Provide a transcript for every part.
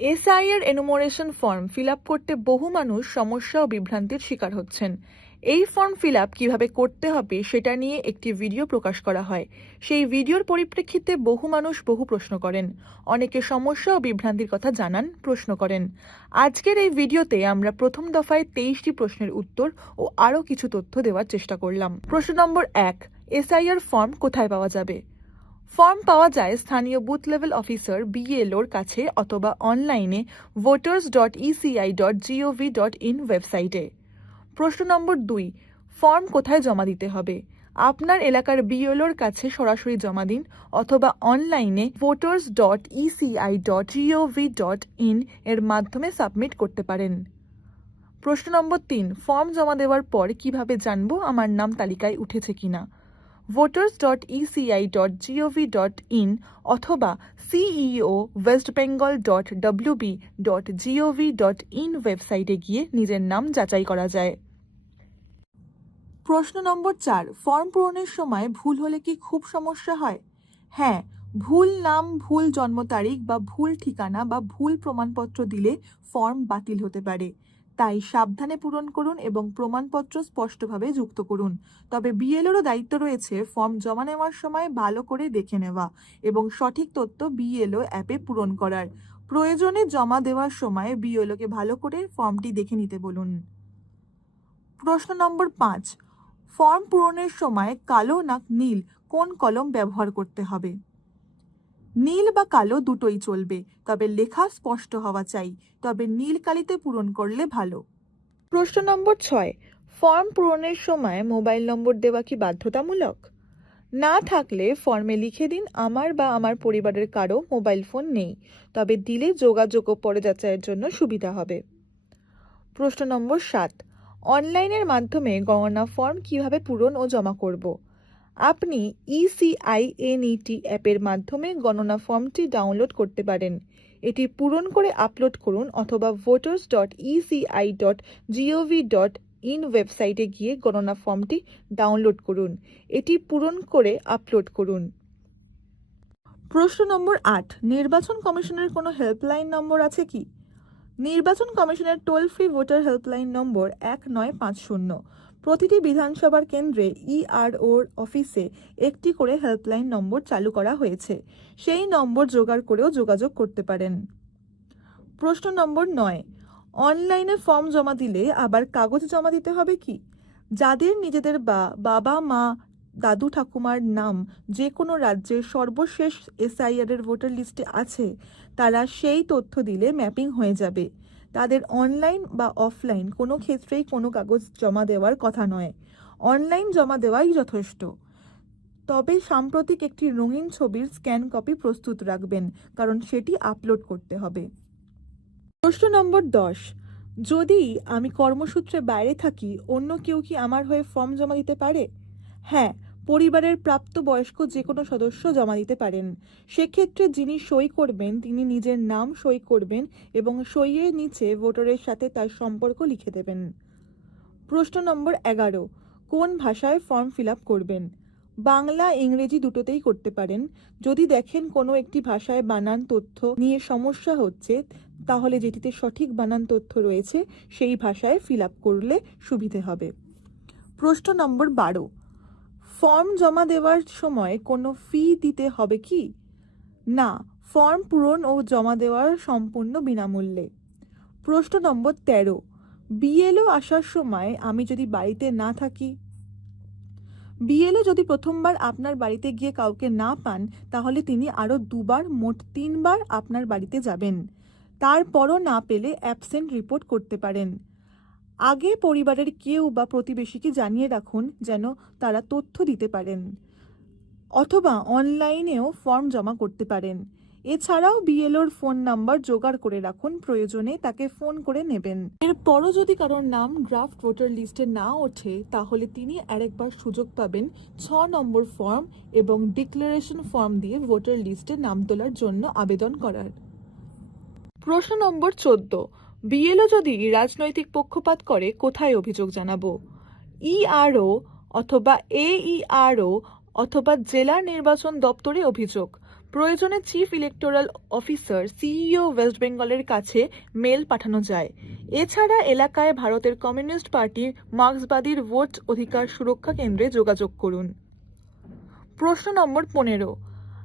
SI enumeration form fill up করতে বহু মানুষ সমস্যা ও বিভ্রান্তির শিকার হচ্ছেন। এই ফর্ম ফিল আপ কীভাবে করতে হবে সেটা নিয়ে একটি ভিডিও প্রকাশ করা হয়। সেই ভিডিওর পরিপ্রেক্ষিতে বহু মানুষ বহু প্রশ্ন করেন। অনেকে সমস্যা ও বিভ্রান্তির কথা জানান, প্রশ্ন করেন। আজকের এই ভিডিওতে আমরা প্রথম দফায় তেইশটি প্রশ্নের উত্তর ও আরও কিছু তথ্য দেওয়ার চেষ্টা করলাম। প্রশ্ন নম্বর এক এসআইআর ফর্ম কোথায় পাওয়া যাবে? ফর্ম পাওয়া যায় স্থানীয় বুথ লেভেল অফিসার বিএলওর কাছে অথবা অনলাইনে voters dot ECI dot GOV dot in ওয়েবসাইটে প্রশ্ন নম্বর দুই, ফর্ম কোথায় জমা দিতে হবে? আপনার এলাকার বিএলওর কাছে সরাসরি জমা দিন অথবা অনলাইনে voters dot ECI dot GOV dot in এর মাধ্যমে সাবমিট করতে পারেন। প্রশ্ন নম্বর তিন, ফর্ম জমা দেওয়ার পর কীভাবে জানব আমার নাম তালিকায় উঠেছে কিনা? Voters dot ECI dot GOV dot in অথবা CEO West Bengal dot WB dot GOV dot in ওয়েবসাইটে গিয়ে নিজের নাম যাচাই করা যায়। প্রশ্ন নম্বর চার, ফর্ম পূরণের সময় ভুল হলে কি খুব সমস্যা হয়? হ্যাঁ ভুল নাম, ভুল জন্ম তারিখ বা ভুল ঠিকানা বা ভুল প্রমাণপত্র দিলে ফর্ম বাতিল হতে পারে। তাই সাবধানে পূরণ করুন এবং প্রমাণপত্র স্পষ্টভাবে যুক্ত করুন। তবে বিএলওরও দায়িত্ব রয়েছে ফর্ম জমা নেওয়ার সময় ভালো করে দেখে নেওয়া এবং সঠিক তথ্য বিএলও অ্যাপে পূরণ করার। প্রয়োজনে জমা দেওয়ার সময় বিএলওকে ভালো করে ফর্মটি দেখে নিতে বলুন। প্রশ্ন নম্বর পাঁচ, ফর্ম পূরণের সময় কালো না নীল কোন কলম ব্যবহার করতে হবে? নীল বা কালো দুটোই চলবে, তবে লেখা স্পষ্ট হওয়া চাই, তবে নীল কালিতে পূরণ করলে ভালো। প্রশ্ন নম্বর ছয়, ফর্ম পূরণের সময় মোবাইল নম্বর দেওয়া কি বাধ্যতামূলক? না থাকলে ফর্মে লিখে দিন, আমার বা আমার পরিবারের কারও মোবাইল ফোন নেই, তবে দিলে যোগাযোগ ও পরে যাচাইয়ের জন্য সুবিধা হবে। প্রশ্ন নম্বর সাত, অনলাইনের মাধ্যমে গণনা ফর্ম কীভাবে পূরণ ও জমা করব? আপনি E ইসিআইএনইটি অ্যাপের মাধ্যমে গণনা ফর্মটি ডাউনলোড করতে পারেন। এটি পূরণ করে আপলোড করুন অথবা voters dot ECI dot GOV dot in ওয়েবসাইটে গিয়ে গণনা ফর্মটি ডাউনলোড করুন। এটি পূরণ করে আপলোড করুন। প্রশ্ন নম্বর আট, নির্বাচন কমিশনের কোনো হেল্পলাইন নম্বর আছে কি? নির্বাচন কমিশনের টোল ফ্রি ভোটার হেল্পলাইন নম্বর এক নয় পাঁচ শূন্য। প্রতিটি বিধানসভার কেন্দ্রে ইআরওর অফিসে একটি করে হেল্পলাইন নম্বর চালু করা হয়েছে। সেই নম্বর জোগাড় করেও যোগাযোগ করতে পারেন। প্রশ্ন নম্বর নয়, অনলাইনে ফর্ম জমা দিলে আবার কাগজ জমা দিতে হবে কি? যাদের নিজেদের বা, বাবা, মা, দাদু, ঠাকুমার নাম যে কোনো রাজ্যের সর্বশেষ এসআইআর এর ভোটার লিস্টে আছে, তারা সেই তথ্য দিলে ম্যাপিং হয়ে যাবে। তাদের অনলাইন বা অফলাইন কোনো ক্ষেত্রেই কোনো কাগজ জমা দেওয়ার কথা নয়। অনলাইন জমা দেওয়াই যথেষ্ট। তবে সাম্প্রতিক একটি রঙিন ছবির স্ক্যান কপি প্রস্তুত রাখবেন, কারণ সেটি আপলোড করতে হবে। প্রশ্ন নম্বর দশ, যদি আমি কর্মসূত্রে বাইরে থাকি, অন্য কেউ কি আমার হয়ে ফর্ম জমা দিতে পারে? হ্যাঁ পরিবারের প্রাপ্তবয়স্ক যে কোনো সদস্য জমা দিতে পারেন। সেক্ষেত্রে যিনি সই করবেন, তিনি নিজের নাম সই করবেন এবং সইয়ের নিচে ভোটারের সাথে তার সম্পর্ক লিখে দেবেন। প্রশ্ন নম্বর এগারো, কোন ভাষায় ফর্ম ফিল করবেন? বাংলা, ইংরেজি দুটোতেই করতে পারেন। যদি দেখেন কোনো একটি ভাষায় বানান তথ্য নিয়ে সমস্যা হচ্ছে, তাহলে যেটিতে সঠিক বানান তথ্য রয়েছে, সেই ভাষায় ফিল করলে সুবিধে হবে। প্রশ্ন নম্বর বারো ফর্ম জমা দেওয়ার সময় কোনো ফি দিতে হবে কি? না ফর্ম পূরণ ও জমা দেওয়ার সম্পূর্ণ বিনামূল্যে। প্রশ্ন নম্বর তেরো বিএলও আসার সময় আমি যদি বাড়িতে না থাকি? বিএলও যদি প্রথমবার আপনার বাড়িতে গিয়ে কাউকে না পান, তাহলে তিনি আরও দুবার, মোট তিনবার আপনার বাড়িতে যাবেন। তারপরও না পেলে অ্যাবসেন্ট রিপোর্ট করতে পারেন। আগে পরিবারের কেউ বা প্রতিবেশীকে জানিয়ে রাখুন যেন তারা তথ্য দিতে পারেন অথবা অনলাইনেও ফর্ম জমা করতে পারেন। এছাড়াও বিএলওর ফোন নাম্বার জোগাড় করে রাখুন, প্রয়োজনে তাকে ফোন করে নেবেন। এরপরও যদি কারোর নাম ড্রাফট ভোটার লিস্টে না ওঠে, তাহলে তিনি আরেকবার সুযোগ পাবেন ছ নম্বর ফর্ম এবং ডিক্লারেশন ফর্ম দিয়ে ভোটার লিস্টে নাম তোলার জন্য আবেদন করার। প্রশ্ন নম্বর চোদ্দ। বিএলও যদি রাজনৈতিক পক্ষপাত করে, কোথায় অভিযোগ জানাব? ইআরও অথবা এইআরও অথবা জেলা নির্বাচন দপ্তরে অভিযোগ। প্রয়োজনে chief electoral officer, CEO West বেঙ্গলের কাছে মেল পাঠানো যায়। এছাড়া এলাকায় ভারতের কমিউনিস্ট পার্টির মার্ক্সবাদীর ভোট অধিকার সুরক্ষা কেন্দ্রে যোগাযোগ করুন। প্রশ্ন নম্বর পনেরো।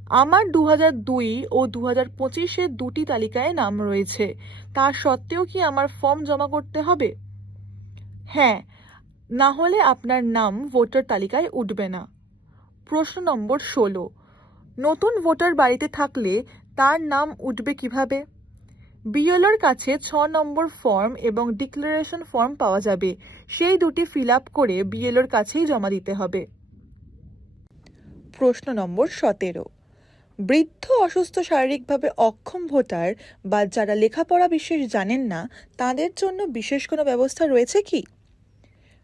আমার দু দুই ও দু হাজার পঁচিশে দুটি তালিকায় নাম রয়েছে। তা সত্ত্বেও কি আমার ফর্ম জমা করতে হবে? হ্যাঁ না হলে আপনার নাম ভোটার তালিকায় উঠবে না। প্রশ্ন নম্বর ষোলো। নতুন ভোটার বাড়িতে থাকলে তার নাম উঠবে কীভাবে? বিএলওর কাছে ছ নম্বর ফর্ম এবং ডিক্লারেশন ফর্ম পাওয়া যাবে। সেই দুটি ফিল আপ করে বিএলওর কাছেই জমা দিতে হবে। প্রশ্ন নম্বর সতেরো। বৃদ্ধ অসুস্থ শারীরিকভাবে অক্ষম ভোটার বা যারা লেখাপড়া বিশেষ জানেন না, তাদের জন্য বিশেষ কোনো ব্যবস্থা রয়েছে কি?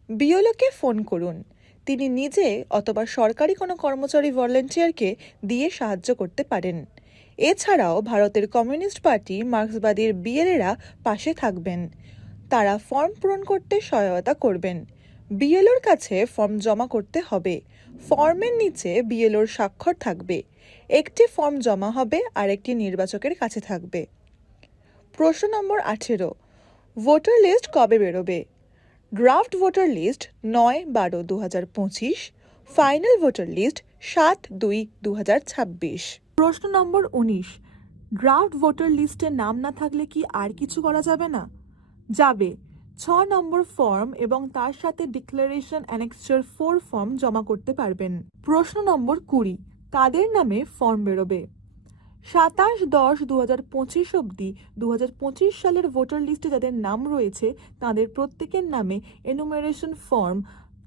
বিওলোকে ফোন করুন। তিনি নিজে অথবা সরকারি কোনো কর্মচারী ভলেন্টিয়ারকে দিয়ে সাহায্য করতে পারেন। এছাড়াও ভারতের কমিউনিস্ট পার্টি মার্ক্সবাদীর বিএলএরা পাশে থাকবেন। তারা ফর্ম পূরণ করতে সহায়তা করবেন। বিএলওর কাছে ফর্ম জমা করতে হবে। ফর্মের নিচে বিএলওর স্বাক্ষর থাকবে। একটি ফর্ম জমা হবে আর একটি নির্বাচকের কাছে থাকবে। প্রশ্ন নম্বর আঠেরো। ভোটার লিস্ট কবে বেরোবে? ড্রাফট ভোটার লিস্ট নয় বারো দু হাজার পঁচিশ, ফাইনাল ভোটার লিস্ট সাত দুই দু হাজার ছাব্বিশ। প্রশ্ন নম্বর উনিশ। ড্রাফট ভোটার লিস্টে নাম না থাকলে কি আর কিছু করা যাবে না? যাবে। ছ নম্বর ফর্ম এবং তার সাথে ডিক্লারেশন অ্যানেক্সচার ফোর ফর্ম জমা করতে পারবেন। প্রশ্ন নম্বর কুড়ি, কাদের নামে ফর্ম বেরোবে? সাতাশ দশ দু হাজার পঁচিশ অবধি দু হাজার পঁচিশ সালের ভোটার লিস্টে যাদের নাম রয়েছে, তাদের প্রত্যেকের নামে এনুমারেশন ফর্ম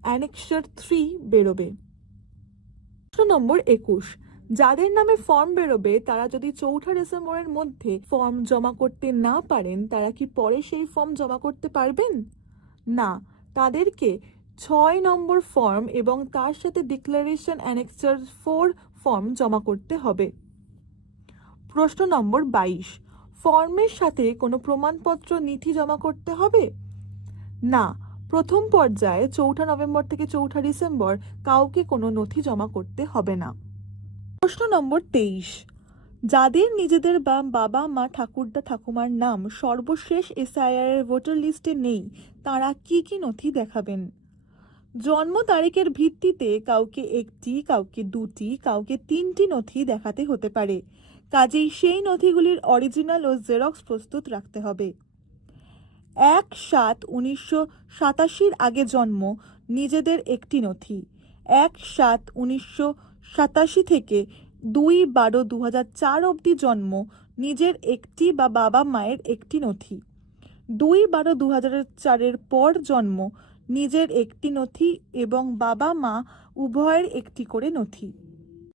অ্যানেক্সার থ্রি বেরোবে। প্রশ্ন নম্বর একুশ যাদের নামে ফর্ম বেরোবে, তারা যদি চৌঠা ডিসেম্বরের মধ্যে ফর্ম জমা করতে না পারেন, তারা কি পরে সেই ফর্ম জমা করতে পারবেন? না। তাদেরকে ছয় নম্বর ফর্ম এবং তার সাথে ডিক্লারেশন অ্যানেক্সার ফোর ফর্ম জমা করতে হবে। প্রশ্ন নম্বর বাইশ। ফর্মের সাথে কোনো প্রমাণপত্র নথি জমা করতে হবে? না। প্রথম পর্যায়ে চৌঠা নভেম্বর থেকে চৌঠা ডিসেম্বর কাউকে কোনো নথি জমা করতে হবে না। প্রশ্ন নম্বর তেইশ। যাদের নিজেদের বা বাবা মা ঠাকুরদা ঠাকুমার নাম সর্বশেষ এসআইআর এর ভোটার লিস্টে নেই, তারা কি কি নথি দেখাবেন? জন্ম তারিখের ভিত্তিতে কাউকে একটি, কাউকে দুটি, কাউকে তিনটি নথি দেখাতে হতে পারে। কাজেই সেই নথিগুলির অরিজিনাল ও জেরক্স প্রস্তুত রাখতে হবে। এক সাত উনিশশো সাতাশির আগে জন্ম, নিজেদের একটি নথি। এক সাত উনিশশো সাতাশি থেকে দুই বারো দু চার অবধি জন্ম, নিজের একটি বা বাবা মায়ের একটি নথি। দুই বারো দু চারের পর জন্ম, নিজের একটি নথি এবং বাবা মা উভয়ের একটি করে নথি।